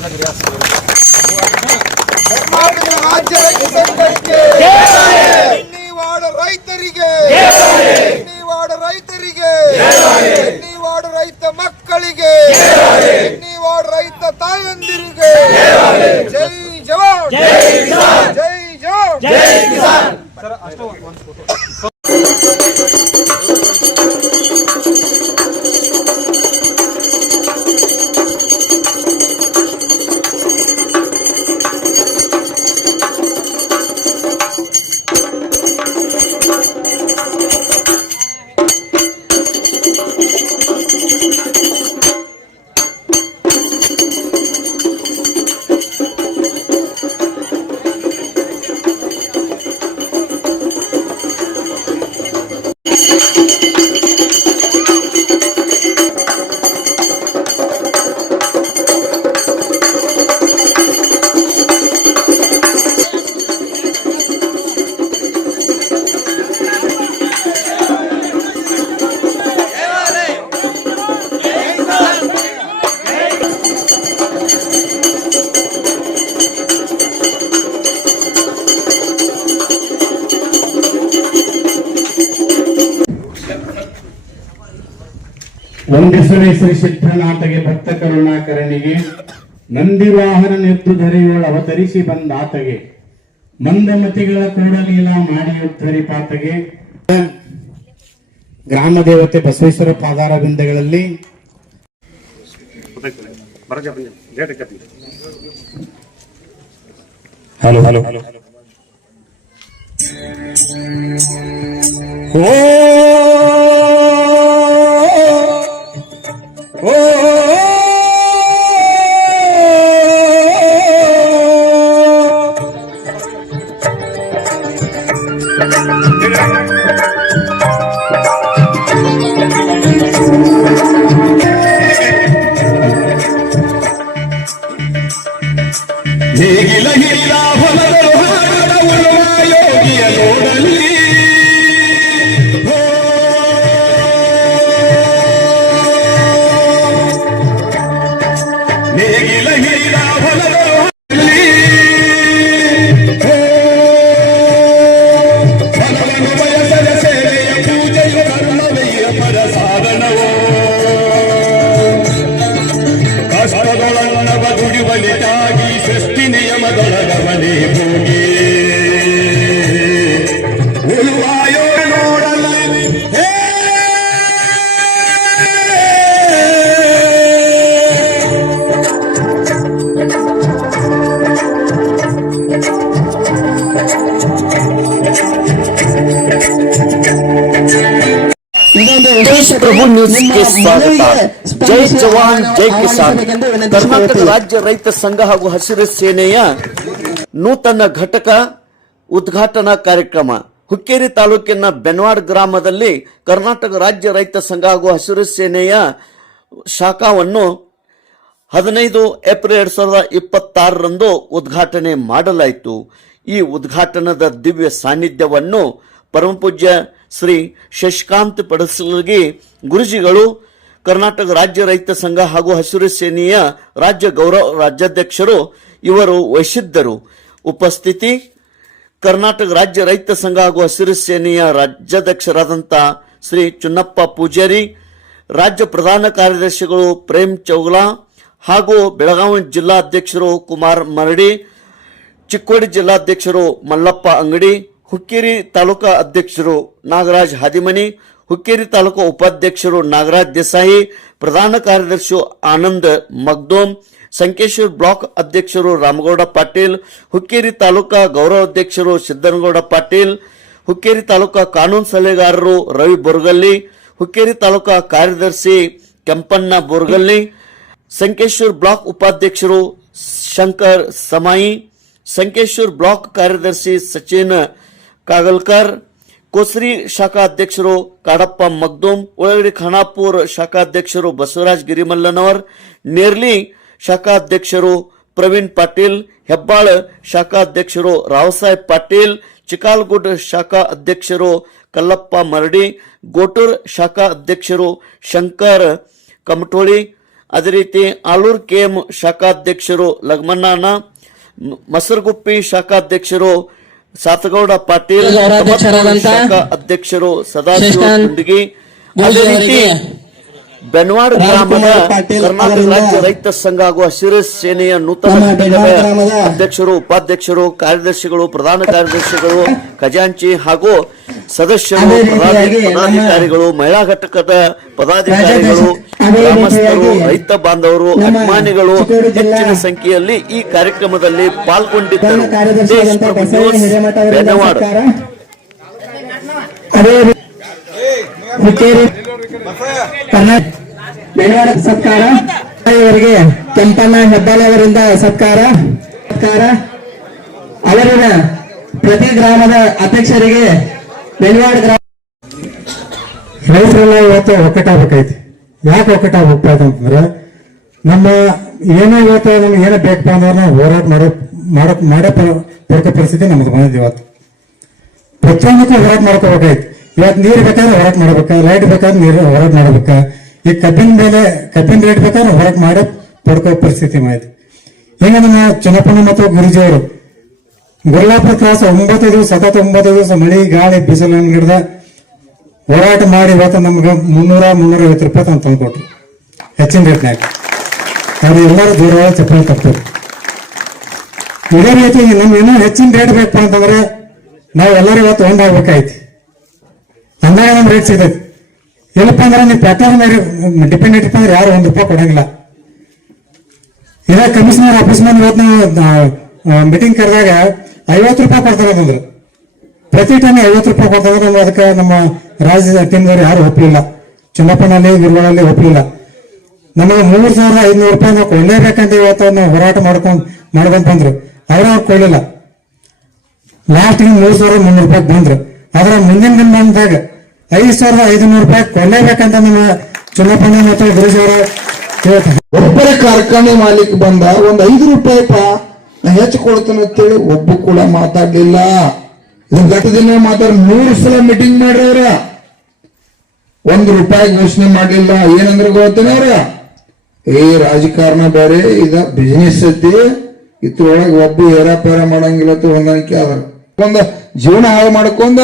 ಕರ್ನಾಟಕ ರಾಜ್ಯ ರೈತ ಸಂಘಕ್ಕೆ, ಎನ್ನಿವಾಡ ರೈತರಿಗೆ, ಎನ್ನಿವಾಡ ರೈತರಿಗೆ, ಎನ್ನಿವಾಡ ರೈತ ಮಕ್ಕಳಿಗೆ, ಎನ್ನಿವಾಡ ರೈತ ತಾಯಂದಿರಿಗೆ ಜೈ ಜವಾನ್, ಜೈ ಜವಾನ್, ಜೈ ಜವಾನ್, ಜೈ ಕಿಸಾನ್. ವಂದಿಸುವೆ ಶ್ರೀ ಸಿದ್ಧನಾಥಗೆ ಭಕ್ತ ಕರುಣಾಕರನಿಗೆ, ನಂದಿವಾಹನ ನಿರ್ತು ಧರೆಯೋಳು ಅವತರಿಸಿ ಬಂದಾತಗೆ, ಮಂದಮತಿಗಳ ಕೂಡಲೀಲ ಮಾಡಿ ಉದ್ಧರಿಪಾತಗೆ. ಗ್ರಾಮ ದೇವತೆ ಬಸವೇಶ್ವರ ಪಾದಾರ ಬಿಂದಗಳಲ್ಲಿ ಹಲೋ ಹಲೋ ಹಲೋ ನೇಗಿಲ ಹಿರಿದ ಹೊಲಗಳು ಹಾಡದ ಉಳುವ ಯೋಗಿಯ ನೋಡಲಿ, ನೇಗಿಲ ಹಿರಿದ ಹೊಲಗಳು ಹಾಡಲಿ, ಫಲವನ್ನು ಬಯಸದ ಸೇವೆಯ ಪೂಜೆಯು ಕರ್ಮವೆಯ ಪರ ಸಾಧನವೋ, ಕಷ್ಟದೊಳನ್ನವ ದುಡಿವಲಿತಾಗಿ ಸೃಷ್ಟಿ ನಿಯಮದೊಳಗವನೇ ಹೋಗಿ ಉಳುವಾಯೋ ನೋಡಲಿ. देश प्रभु न्यूज के स्वागत. जय जवान जय किसान. ಕರ್ನಾಟಕ ರಾಜ್ಯ ರೈತ ಸಂಘ ಹಾಗೂ ಹಸಿರು ಸೇನೆಯ ನೂತನ ಘಟಕ ಉದ್ಘಾಟನಾ ಕಾರ್ಯಕ್ರಮ ಹುಕ್ಕೇರಿ ತಾಲೂಕಿನ ಬೆನ್ವಾಡ್ ಗ್ರಾಮದಲ್ಲಿ ಕರ್ನಾಟಕ ರಾಜ್ಯ ರೈತ ಸಂಘ ಹಾಗೂ ಹಸಿರು ಸೇನೆಯ ಶಾಖಾವನ್ನು 15 ಏಪ್ರಿಲ್ 2026ರಂದು ಉದ್ಘಾಟನೆ ಮಾಡಲಾಯಿತು. ಈ ಉದ್ಘಾಟನದ ದಿವ್ಯ ಸಾನ್ನಿಧ್ಯವನ್ನು ಪರಮಪೂಜ್ಯ ಶ್ರೀ ಶಶಿಕಾಂತ್ ಪಡಸಲಗಿ ಗುರುಜಿಗಳು, ಕರ್ನಾಟಕ ರಾಜ್ಯ ರೈತ ಸಂಘ ಹಾಗೂ ಹಸಿರು ಸೇನೆಯ ರಾಜ್ಯಾಧ್ಯಕ್ಷರು ಇವರು ವಹಿಸಿದ್ದರು. ಉಪಸ್ಥಿತಿ ಕರ್ನಾಟಕ ರಾಜ್ಯ ರೈತ ಸಂಘ ಹಾಗೂ ಹಸಿರು ಸೇನೆಯ ರಾಜ್ಯಾಧ್ಯಕ್ಷರಾದಂಥ ಶ್ರೀ ಚುನ್ನಪ್ಪ ಪೂಜಾರಿ, ರಾಜ್ಯ ಪ್ರಧಾನ ಕಾರ್ಯದರ್ಶಿಗಳು ಪ್ರೇಮ್ ಚೌಗಲಾ ಹಾಗೂ ಬೆಳಗಾವಿ ಜಿಲ್ಲಾಧ್ಯಕ್ಷರು ಕುಮಾರ್ ಮರಡಿ, ಚಿಕ್ಕೋಡಿ ಜಿಲ್ಲಾಧ್ಯಕ್ಷರು ಮಲ್ಲಪ್ಪ ಅಂಗಡಿ, ಹುಕ್ಕೇರಿ ತಾಲೂಕಾ ಅಧ್ಯಕ್ಷರು ನಾಗರಾಜ್ ಹಾದಿಮನಿ, ಹುಕ್ಕೇರಿ ತಾಲೂಕು ಉಪಾಧ್ಯಕ್ಷರು ನಾಗರಾಜ್ ದೇಸಾಯಿ, ಪ್ರಧಾನ ಕಾರ್ಯದರ್ಶಿ ಆನಂದ್ ಮಗ್ದೋಮ್, ಸಂಕೇಶ್ವರ್ ಬ್ಲಾಕ್ ಅಧ್ಯಕ್ಷರು ರಾಮಗೌಡ ಪಾಟೀಲ್, ಹುಕ್ಕೇರಿ ತಾಲೂಕಾ ಗೌರವಾಧ್ಯಕ್ಷರು ಸಿದ್ದನಗೌಡ ಪಾಟೀಲ್, ಹುಕ್ಕೇರಿ ತಾಲೂಕಾ ಕಾನೂನು ಸಲಹೆಗಾರರು ರವಿ ಬೋರ್ಗಲ್ಲಿ, ಹುಕ್ಕೇರಿ ತಾಲೂಕಾ ಕಾರ್ಯದರ್ಶಿ ಕೆಂಪಣ್ಣ ಬೋರ್ಗಲ್ಲಿ, ಸಂಕೇಶ್ವರ್ ಬ್ಲಾಕ್ ಉಪಾಧ್ಯಕ್ಷರು ಶಂಕರ್ ಸಮಾಯಿ, ಸಂಕೇಶ್ವರ್ ಬ್ಲಾಕ್ ಕಾರ್ಯದರ್ಶಿ ಸಚಿನ್ ಕಾಗಲ್ಕರ್, ಕೋಸ್ರಿ ಶಾಖಾಧ್ಯಕ್ಷರು ಕಾಡಪ್ಪ ಮಗ್ದೂಮ್, ಉಳಗಡಿ ಖಾನಾಪುರ ಶಾಖಾಧ್ಯಕ್ಷರು ಬಸವರಾಜ್ ಗಿರಿಮಲ್ಲನವರ್, ನೇರ್ಲಿ ಶಾಖಾಧ್ಯಕ್ಷರು ಪ್ರವೀಣ್ ಪಾಟೀಲ್, ಹೆಬ್ಬಾಳ ಶಾಖಾಧ್ಯಕ್ಷರು ರಾವಸಾಹೇಬ್ ಪಾಟೀಲ್, ಚಿಕಾಲ್ಗುಡ್ ಶಾಖಾ ಅಧ್ಯಕ್ಷರು ಕಲ್ಲಪ್ಪ ಮರಡಿ, ಗೋಟೂರ್ ಶಾಖಾ ಅಧ್ಯಕ್ಷರು ಶಂಕರ್ ಕಮಟೋಳಿ, ಅದೇ ರೀತಿ ಆಲೂರು ಕೆಎಂ ಶಾಖಾಧ್ಯಕ್ಷರು ಲಗ್ಮಣ್ಣನ, ಮಸರಗುಪ್ಪಿ ಶಾಖಾಧ್ಯಕ್ಷರು ಸಾತಗೌಡ ಪಾಟೀಲ್, ಶಾಖಾ ಅಧ್ಯಕ್ಷರು ಸದಾಶಿವ ಕುಂಡಗಿ, ಅದೇ ರೀತಿ ಬೆನ್ವಾಡ ಗ್ರಾಮದ ಕರ್ನಾಟಕ ರಾಜ್ಯ ರೈತ ಸಂಘ ಹಾಗೂ ಹಸಿರು ಸೇನೆಯ ನೂತನ ಘಟಕದ ಅಧ್ಯಕ್ಷರು, ಉಪಾಧ್ಯಕ್ಷರು, ಕಾರ್ಯದರ್ಶಿಗಳು, ಪ್ರಧಾನ ಕಾರ್ಯದರ್ಶಿಗಳು, ಖಜಾಂಚಿ ಹಾಗೂ ಸದಸ್ಯರು, ಪದಾಧಿಕಾರಿಗಳು, ಮಹಿಳಾ ಘಟಕದ ಪದಾಧಿಕಾರಿಗಳು, ಗ್ರಾಮಸ್ಥರು, ರೈತ ಬಾಂಧವರು, ಅಭಿಮಾನಿಗಳು ಹೆಚ್ಚಿನ ಸಂಖ್ಯೆಯಲ್ಲಿ ಈ ಕಾರ್ಯಕ್ರಮದಲ್ಲಿ ಪಾಲ್ಗೊಂಡಿದ್ದರು. ದೇಶ್ ಪ್ರಭು ನ್ಯೂಸ್, ಬೆನವಾಡ. ಬೆಳವಾಡ ಸತ್ಕಾರ ಇವರಿಗೆ ಕೆಂಪಣ್ಣ ಹೆಬ್ಬಾಲೆ ಅವರಿಂದ ಸತ್ಕಾರ. ಅವರಿನ ಪ್ರತಿ ಗ್ರಾಮದ ಅಧ್ಯಕ್ಷರಿಗೆ ಬೆಳವಾಡ ಗ್ರಾಮ ರೈತರೆಲ್ಲ ಇವತ್ತು ಒಕ್ಕಟ್ಟಾಗಬೇಕೈತಿ. ಯಾಕೆ ಒಕ್ಕಟ್ಟಾಗಬೇಕಾಯ್ತು ಅಂತಂದ್ರೆ ನಮ್ಮ ಏನೋ ಇವತ್ತು ನಮ್ಗೆ ಏನೋ ಬೇಕಪ್ಪ ಅಂದ್ರೆ ನಾವು ಹೋರಾಟ ಮಾಡೋ ಪರಿಸ್ಥಿತಿ ನಮ್ಗೆ ಬಂದಿದೆ. ಇವತ್ತು ಪ್ರತಿಯೊಂದಕ್ಕೂ ಹೋರಾಟ ಮಾಡ್ಕೋಬೇಕಾಯ್ತು. ಇವತ್ತು ನೀರು ಬೇಕಾದ್ರೆ ಹೋರಾಟ ಮಾಡ್ಬೇಕ, ಲೈಟ್ ಬೇಕಾದ್ರೆ ನೀರು ಹೋರಾಟ ಮಾಡ್ಬೇಕ, ಈ ಕಬ್ಬಿನ ರೇಟ್ ಬೇಕಾದ್ರೆ ಹೋರಾಟ ಮಾಡಿ ಪಡ್ಕೋ ಪರಿಸ್ಥಿತಿ ಮಾಹಿತಿ. ಈಗ ನಮ್ಮ ಚನ್ನಪ್ಪಣ್ಣ ಮತ್ತು ಗುರುಜಿಯವರು ಗುರ್ಲಾಪುರ ಕ್ರಾಸ್ 9 ದಿವಸ ಸತತ 9 ದಿವಸ ಮಳಿ ಗಾಳಿ ಬಿಸಿಲು ಹಿಡಿದ ಹೋರಾಟ ಮಾಡಿ ಇವತ್ತು ನಮ್ಗೆ 300-350 ರೂಪಾಯಿ ತಂದ್ಕೊಟ್ರು ಹೆಚ್ಚಿನ ರೇಟ್ನಾಗ. ಅವ್ರು ಎಲ್ಲರೂ ದೂರವಾಗಿ ಚಪ್ಪಲಿ ತಪ್ಪರು. ಇದೇ ರೀತಿ ನಮ್ಗೆ ಇನ್ನೂ ಹೆಚ್ಚಿನ ರೇಟ್ ಬೇಕಪ್ಪ ಅಂತಂದ್ರೆ ನಾವು ಎಲ್ಲರೂ ಇವತ್ತು ಒಂದಾಗ್ಬೇಕಾಯ್ತು. ಅಂದಾಗ ನಮ್ ರೇಟ್ ಸಿಗ್ತೈತಿ. ಏನಪ್ಪ ಅಂದ್ರೆ ನೀವು ಪೆಟ್ರೋಲ್ ಮೇಲೆ ಡಿಪೆಂಡ್ ಇಟ್ಟಪ್ಪ ಅಂದ್ರೆ ಯಾರು ₹1 ಕೊಡಂಗಿಲ್ಲ. ಇದೇ ಕಮಿಷನರ್ ಆಫೀಸ್ ಮೇಲೆ ಇವತ್ತು ನಾವು ಮೀಟಿಂಗ್ ಕರೆದಾಗ ₹50 ಕೊಡ್ತಾರೆ ಅಂತಂದ್ರು. ಪ್ರತಿ ಟನ್ ₹50 ಕೊಡ್ತಾರೆ. ನಮ್ಮ ಅದಕ್ಕೆ ನಮ್ಮ ರಾಜ್ಯದ ಟೀಮ್ದವ್ರು ಯಾರು ಒಪ್ಪಲಿಲ್ಲ. ಚನ್ನಪ್ಪನಲ್ಲಿ ಗುರುಗಳಲ್ಲಿ ಒಪ್ಪಲಿಲ್ಲ. ನಮಗೆ ₹3,500 ನಾವು ಕೊಳ್ಳೇಬೇಕಂತ ಇವತ್ತು ನಾವು ಹೋರಾಟ ಮಾಡ್ಕೊಂಡ್ ಬಂದ್ರು. ಅವ್ರು ಕೊಳ್ಳಿಲ್ಲ. ಲಾಸ್ಟ್ ₹3,300 ಬಂದ್ರು. ಆದ್ರೆ ಮುಂದಿನ ದಿನ ಬಂದಾಗ ₹5,500 ಕೊಳ್ಳೇಬೇಕಂತ ನಮ್ಮ ಚನ್ನಪ್ಪಣ್ಣ ಮತ್ತು ಗುರುಜಿಯವರ ಒಬ್ಬರ ಕಾರ್ಖಾನೆ ಮಾಲೀಕ ಬಂದ ಒಂದ್ ₹5 ಹೆಚ್ಚು ಕೊಡ್ತಾನೆ ಅಂತೇಳಿ ಒಬ್ಬ ಕೂಡ ಮಾತಾಡ್ಲಿಲ್ಲ. ಇದನ್ನ ಘಟ್ಟದಿಂದ ಮಾತಾಡ 3 ಸಲ ಮೀಟಿಂಗ್ ಮಾಡ್ರವ್ರ, ₹1 ಯೋಚನೆ ಮಾಡ್ಲಿಲ್ಲ. ಏನಂದ್ರೆ ಗೊತ್ತೇನೆ ಅವ್ರ, ರಾಜಕಾರಣ ಬೇರೆ, ಇದ ಬಿಸಿನೆಸ್ ಐತಿ, ಇದ್ರೊಳಗೆ ಒಬ್ಬ ಏರಾಪೇರ ಮಾಡಂಗಿಲ್ಲ ಹೊಂದಾಣಿಕೆ ಆದ್ರ ಒಂದು ಜೀವನ ಹಾಳು ಮಾಡ್ಕೊಂಡ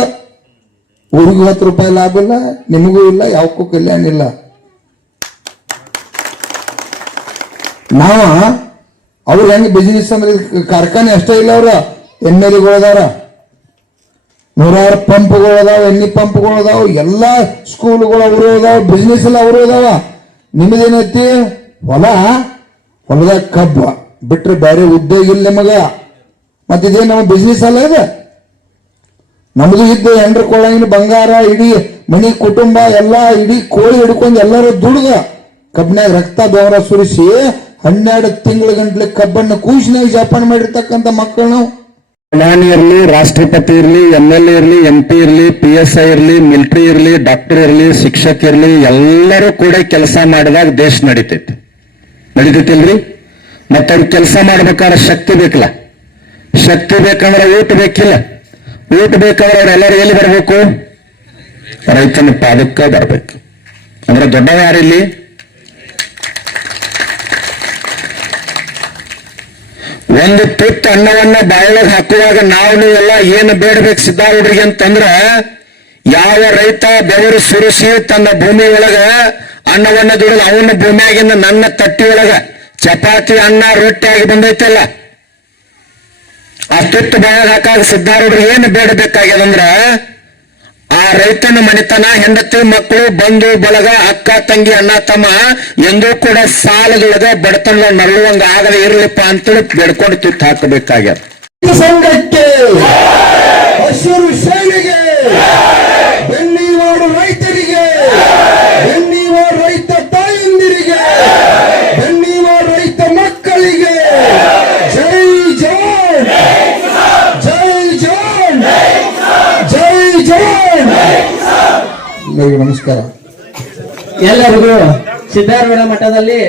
ಊರಿಗೂ ₹10 ಲಾಭ ಇಲ್ಲ, ನಿಮಗೂ ಇಲ್ಲ, ಯಾವಕ್ಕೂ ಕಲ್ಯಾಣ ಇಲ್ಲ. ನಾವ ಅವ್ರ ಹೆಂಗ್ ಬಿಸಿನೆಸ್ ಅಂದ್ರೆ ಕಾರ್ಖಾನೆ ಅಷ್ಟೇ ಇಲ್ಲ. ಅವ್ರ ಎಮ್ಮೆಲಿಗಳದಾರ, 100 ಪಂಪ್ಗಳು ಅದಾವ, ಎಣ್ಣೆ ಪಂಪ್ಗಳು ಅದಾವ, ಎಲ್ಲಾ ಸ್ಕೂಲ್ಗಳು ಅವರು ಅದಾವ, ಬಿಸ್ನೆಸ್ ಎಲ್ಲ ಅವರು ಅದಾವ. ನಿಮ್ದೇನೈತಿ ಹೊಲದಾಗ ಕಬ್ಬ ಬಿಟ್ರೆ ಬೇರೆ ಉದ್ಯೋಗ ಇಲ್ಲ ನಿಮಗ. ಮತ್ತಿದೇ ನಮ್ಮ ಬಿಸ್ನೆಸ್ ಅಲ್ಲ ಇದೆ. ನಮ್ದು ಇದ್ದ ಎಂಡ್ರ ಕೊಳ್ಳಂಗಿನ ಬಂಗಾರ, ಇಡೀ ಮನಿ ಕುಟುಂಬ ಎಲ್ಲ ಇಡೀ ಕೋಳಿ ಹಿಡ್ಕೊಂಡು ಎಲ್ಲರೂ ದುಡ್ದ ಕಬ್ಬಿನಾಗ ರಕ್ತ ಬೆವರ ಸುರಿಸಿ 12 ತಿಂಗಳ ಗಂಟ್ಲೆ ಕಬ್ಬನ್ನು ಕೂಸಿನಾಗ ಜಪಾನ ಮಾಡಿರ್ತಕ್ಕಂಥ ಮಕ್ಕಳು ನಾವು. ಪ್ರಧಾನಿ ಇರ್ಲಿ, ರಾಷ್ಟ್ರಪತಿ ಇರ್ಲಿ, MLA ಇರ್ಲಿ, MP ಇರ್ಲಿ, PSI ಇರ್ಲಿ, ಮಿಲಿಟರಿ ಇರ್ಲಿ, ಡಾಕ್ಟರ್ ಇರ್ಲಿ, ಶಿಕ್ಷಕ ಇರ್ಲಿ, ಎಲ್ಲರೂ ಕೂಡ ಕೆಲಸ ಮಾಡಿದಾಗ ದೇಶ ನಡೀತೈತಿಲ್ರಿ. ಮತ್ತೆ ಅವ್ರು ಕೆಲಸ ಮಾಡ್ಬೇಕಾದ್ರೆ ಶಕ್ತಿ ಬೇಕಲ್ಲ. ಶಕ್ತಿ ಬೇಕಂದ್ರೆ ಊಟ ಬೇಕಿಲ್ಲ. ಊಟ ಬೇಕಾದ್ರೆ ಅವ್ರೆಲ್ಲರೂ ಎಲ್ಲಿ ಬರ್ಬೇಕು? ರೈತನ ಪಾದಕ್ಕ ಬರ್ಬೇಕು. ಅಂದ್ರೆ ದೊಡ್ಡವ ಯಾರಿಲ್ಲಿ? ಒಂದು ತುತ್ತು ಅನ್ನವನ್ನ ಬಾಯಿಗೆ ಹಾಕುವಾಗ ನಾವು ಎಲ್ಲ ಏನು ಬೇಡಬೇಕು ಸಿದ್ದಾರೂಢರಿಗೆ ಅಂತಂದ್ರ, ಯಾವ ರೈತ ಬೆವರು ಸುರಿಸಿ ತನ್ನ ಭೂಮಿ ಒಳಗ ಅನ್ನವನ್ನ ದುಡಿದ ಅವನ ಭೂಮಿಯಾಗಿಂದ ನನ್ನ ತಟ್ಟಿ ಒಳಗ ಚಪಾತಿ ಅನ್ನ ರೊಟ್ಟಿ ಆಗಿ ಬಂದೈತಲ್ಲ, ಆ ತುತ್ತು ಬಾಯಿಗೆ ಹಾಕಾಗ ಸಿದ್ದಾರೂಢರಿಗೆ ಏನು ಬೇಡಬೇಕಾಗ್ಯದಂದ್ರ ಆ ರೈತನ ಮನೆತನ, ಹೆಂಡತಿ, ಮಕ್ಕಳು, ಬಂಧು ಬಳಗ, ಅಕ್ಕ ತಂಗಿ, ಅಣ್ಣ ತಮ್ಮ ಎಂದೂ ಕೂಡ ಸಾಲದೊಳಗ ಬಡತನ ನರಳುವಂಗ ಆಗದೆ ಇರ್ಲಿಪ್ಪ ಅಂತೇಳಿ ಬೇಡ್ಕೊಂಡು ತುತ್ತು ಹಾಕಬೇಕಾಗ್ಯದ. ಸಂಘಕ್ಕೆ, ಹಸಿರು ಸೇನೆಗೆ, ಬೆನ್ನಿವಾಡ ರೈತರಿಗೆ, ಬೆನ್ನಿವಾಡ ರೈತ ತಾಯಂದಿರಿಗೆ, ಬೆನ್ನಿವಾಡ ರೈತ ಮಕ್ಕಳಿಗೆ ಜೈ ಜವಾನ್, ಜೈ ಜವಾನ್, ಜೈ ಜವಾನ್. ಎಲ್ಲರಿಗೂ ನಮಸ್ಕಾರ. ಎಲ್ಲರಿಗೂ ಸಿದ್ದಾರೂಢ ಮಠದಲ್ಲಿ